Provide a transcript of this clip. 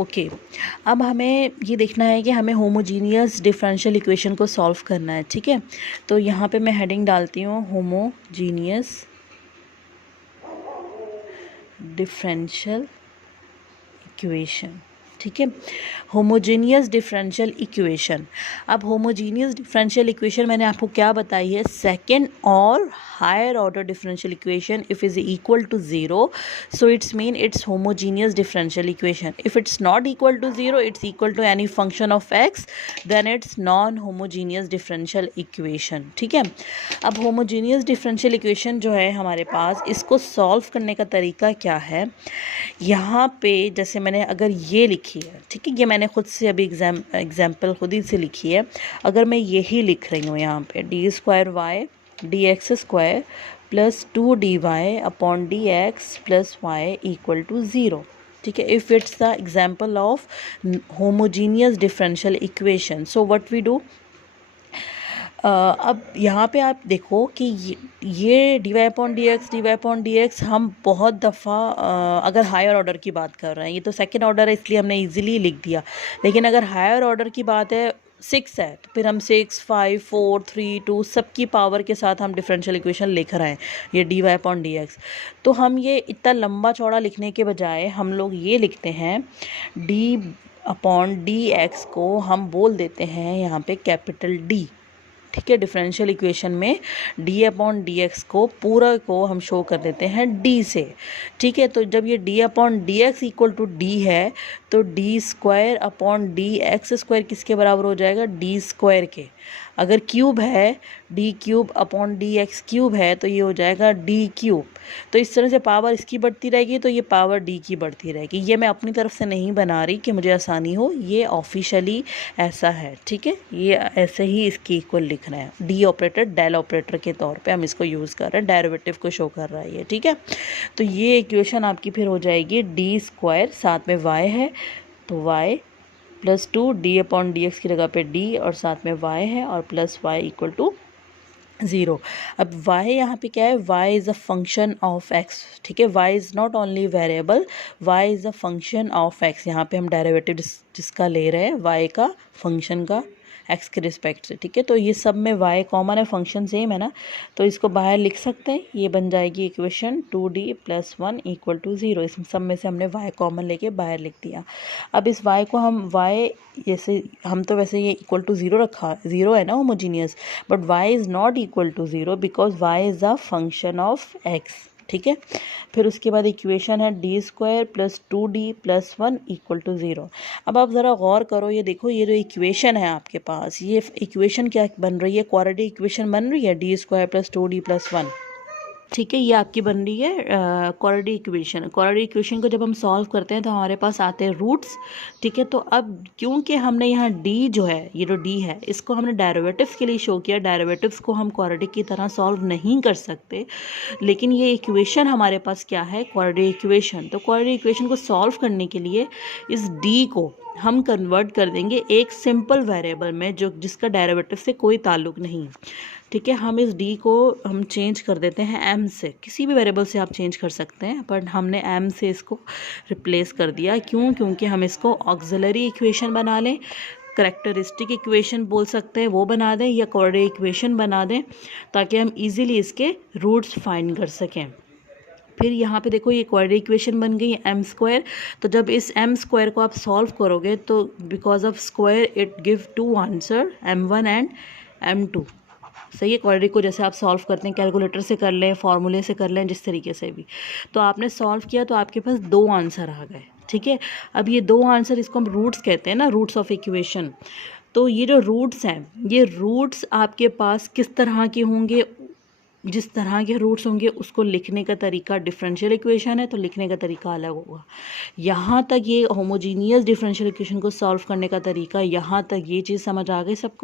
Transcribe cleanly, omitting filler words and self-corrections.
Okay अब हमें ये देखना है कि हमें होमोजीनियस डिफरेंशियल इक्वेशन को सॉल्व करना है, ठीक है। तो यहाँ पे मैं हेडिंग डालती हूँ होमोजीनियस डिफरेंशियल इक्वेशन, ठीक है। Homogeneous differential equation. अब होमोजीनियस डिफरेंशियल इक्वेशन मैंने आपको क्या बताई है, सेकेंड और higher order differential equation if is equal to zero, so it's mean it's homogeneous differential equation. If it's not equal to zero, it's equal to any function of X, then it's non homogeneous differential equation, ठीक है। अब homogeneous differential equation जो है हमारे पास, इसको solve करने का तरीका क्या है, यहाँ पे जैसे मैंने अगर ये लिखी है, ठीक है, ये मैंने खुद से अभी एग्जाम्पल खुद ही से लिखी है। अगर मैं यही लिख रही हूँ यहाँ पे D square Y D X square plus 2dy upon D X plus Y equal to zero, ठीक है, if it's the example of homogeneous differential equation, so what we do. अब यहाँ पे आप देखो कि ये D Y upon D X हम बहुत दफ़ा अगर हायर ऑर्डर की बात कर रहे हैं, ये तो सेकेंड ऑर्डर है इसलिए हमने इजीली लिख दिया, लेकिन अगर हायर ऑर्डर की बात है 6 है तो फिर हम 6, 5, 4, 3, 2 सबकी पावर के साथ हम डिफरेंशियल इक्वेशन लिख रहे हैं, ये D Y upon D X. तो हम ये इतना लंबा चौड़ा लिखने के बजाय हम लोग ये लिखते हैं डी अपॉन डी एक्स को हम बोल देते हैं यहाँ पे कैपिटल डी, ठीक है। डिफरेंशियल इक्वेशन में डी अपॉन डी एक्स को पूरा को हम शो कर देते हैं डी से, ठीक है। तो जब ये D upon D X equal to D है तो D square upon D X square किसके बराबर हो जाएगा, डी स्क्वायर के। अगर क्यूब है D cube upon D x cube है तो ये हो जाएगा डी क्यूब। तो इस तरह से पावर इसकी बढ़ती रहेगी तो ये पावर डी की बढ़ती रहेगी। ये मैं अपनी तरफ से नहीं बना रही कि मुझे आसानी हो, ये ऑफिशियली ऐसा है, ठीक है। ये ऐसे ही इसकी इक्वल लिख रहे हैं, डी ऑपरेटर डेल ऑपरेटर के तौर पे हम इसको यूज़ कर रहे हैं, डेरिवेटिव को शो कर रहा है ये, ठीक है। तो ये इक्वेशन आपकी फिर हो जाएगी डी स्क्वायर, साथ में वाई है तो Y plus 2 D upon D X की जगह पे डी और साथ में y है और plus Y equal to zero. अब y यहाँ पे क्या है, y is a function of x, ठीक है। y is not only variable, y is a function of x। यहाँ पे हम डेरिवेटिव जिसका ले रहे हैं y का, फंक्शन का x के रिस्पेक्ट से, ठीक है। तो ये सब में y कॉमन है, फंक्शन सेम है ना, तो इसको बाहर लिख सकते हैं। ये बन जाएगी equation 2d + 1 equal to zero. इस सब में से हमने y कॉमन लेके बाहर लिख दिया। अब इस y को हम y जैसे हम तो वैसे ये इक्वल टू ज़ीरो रखा, ज़ीरो है ना homogeneous, but y is not equal to zero because y is a function of x, ठीक है। फिर उसके बाद इक्वेशन है D square plus 2d + 1 equal to zero. अब आप ज़रा गौर करो, ये देखो ये जो इक्वेशन है आपके पास, ये इक्वेशन क्या बन रही है, क्वाड्रेटिक इक्वेशन बन रही है डी स्क्वायर प्लस 2d + 1, ठीक है। ये आपकी बन रही है क्वाड्रेटिक इक्वेशन। क्वाड्रेटिक इक्वेशन को जब हम सॉल्व करते हैं तो हमारे पास आते हैं रूट्स, ठीक है। तो अब क्योंकि हमने यहाँ d जो है, ये जो d है, इसको हमने डेरिवेटिव्स के लिए शो किया, डेरिवेटिव्स को हम क्वाड्रेटिक की तरह सॉल्व नहीं कर सकते, लेकिन ये इक्वेशन हमारे पास क्या है, क्वाड्रेटिक इक्वेशन। तो क्वाड्रेटिक इक्वेशन को सॉल्व करने के लिए इस d को हम कन्वर्ट कर देंगे एक सिंपल वेरिएबल में जो जिसका डेरिवेटिव से कोई ताल्लुक नहीं, ठीक है। हम इस d को हम चेंज कर देते हैं m से, किसी भी वेरिएबल से आप चेंज कर सकते हैं, पर हमने m से इसको रिप्लेस कर दिया। क्यों, क्योंकि हम इसको ऑक्सिलरी इक्वेशन बना लें, करेक्टरिस्टिक इक्वेशन बोल सकते हैं वो बना दें, या क्वाड्रेटिक इक्वेशन बना दें, ताकि हम इजीली इसके रूट्स फाइंड कर सकें। फिर यहाँ पे देखो ये क्वाड्रेटिक इक्वेशन बन गई एम स्क्वायर। तो जब इस एम स्क्वायर को आप सॉल्व करोगे तो because of square it give 2 answer m1 and m2, सही है। क्वाड्रेटिक को जैसे आप सॉल्व करते हैं कैलकुलेटर से कर लें, फार्मूले से कर लें, जिस तरीके से भी, तो आपने सॉल्व किया तो आपके पास 2 आंसर आ गए, ठीक है। अब ये 2 आंसर, इसको हम रूट्स कहते हैं ना, रूट्स ऑफ इक्वेशन। तो ये जो रूट्स हैं, ये रूट्स आपके पास किस तरह के होंगे, जिस तरह के रूट्स होंगे उसको लिखने का तरीका, डिफरेंशियल इक्वेशन है तो लिखने का तरीका अलग होगा। यहाँ तक ये होमोजीनियस डिफरेंशियल इक्वेशन को सॉल्व करने का तरीका, यहाँ तक ये चीज़ समझ आ गई सबको।